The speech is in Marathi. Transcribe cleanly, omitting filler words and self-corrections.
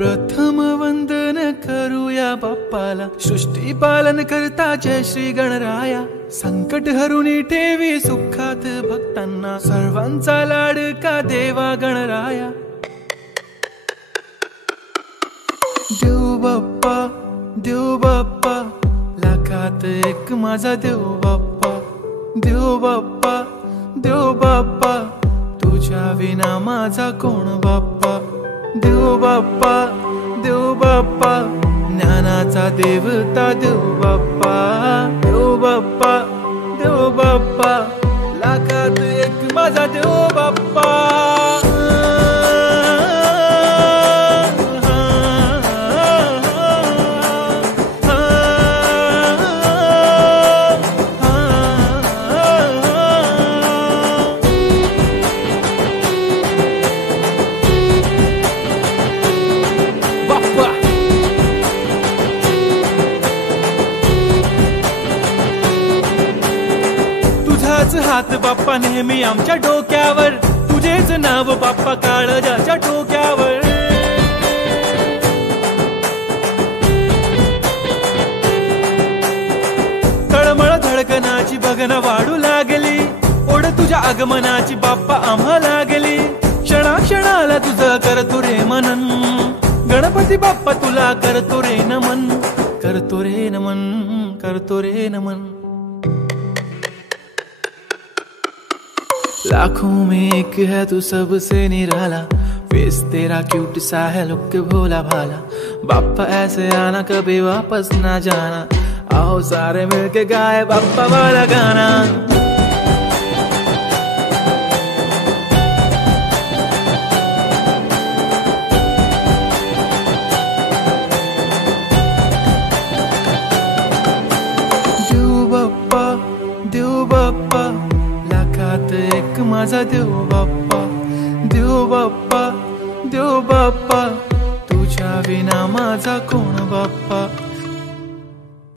प्रथम वंदन करूया बाप्पाला, सृष्टी पालन करता जय श्री गणराया। संकट हरुनी ठेवी सुखात भक्तांना, सर्वांचा लाडका देवा गणराया। देव बाप्पा देव बाप्पा, लाखात एक माझा देव बाप्पा। देव बाप्पा देव बाप्पा, तुझ्या विना माझा कोण बाप्पा। देव बाप्पा देव बाप्पा, ज्ञानाचा देवता देव बाप्पा। देव बाप्पा देव बाप्पा, लाखात एक माझा देव बाप्पा। तुझाच हात बाप्पा नेहमी आमच्या डोक्यावर, तुझेच नाव बाप्पा काळजाच्या डोक्यावर। तळमळ धडकनाची बघन वाढू लागली, ओढ तुझ्या आगमनाची बाप्पा आम्हा लागली। क्षणाक्षणाला तुझं करतो रे मनन, गणपती बाप्पा तुला करतो रे नमन। करतो रे नमन करतो रे नमन। लाखों में एक है तू सबसे निराला, फेस तेरा क्यूट सा है लुक भोला भाला। बाप्पा ऐसे आना कभी वापस ना जाना, आओ सारे मिलके गाए बाप्पा वाला गाना। देव बाप्पा देव बाप्पा, लाखात एक माझा देव बाप्पा। देव बाप्पा देव बाप्पा, तुझ्या विना माझा कोण बाप्पा।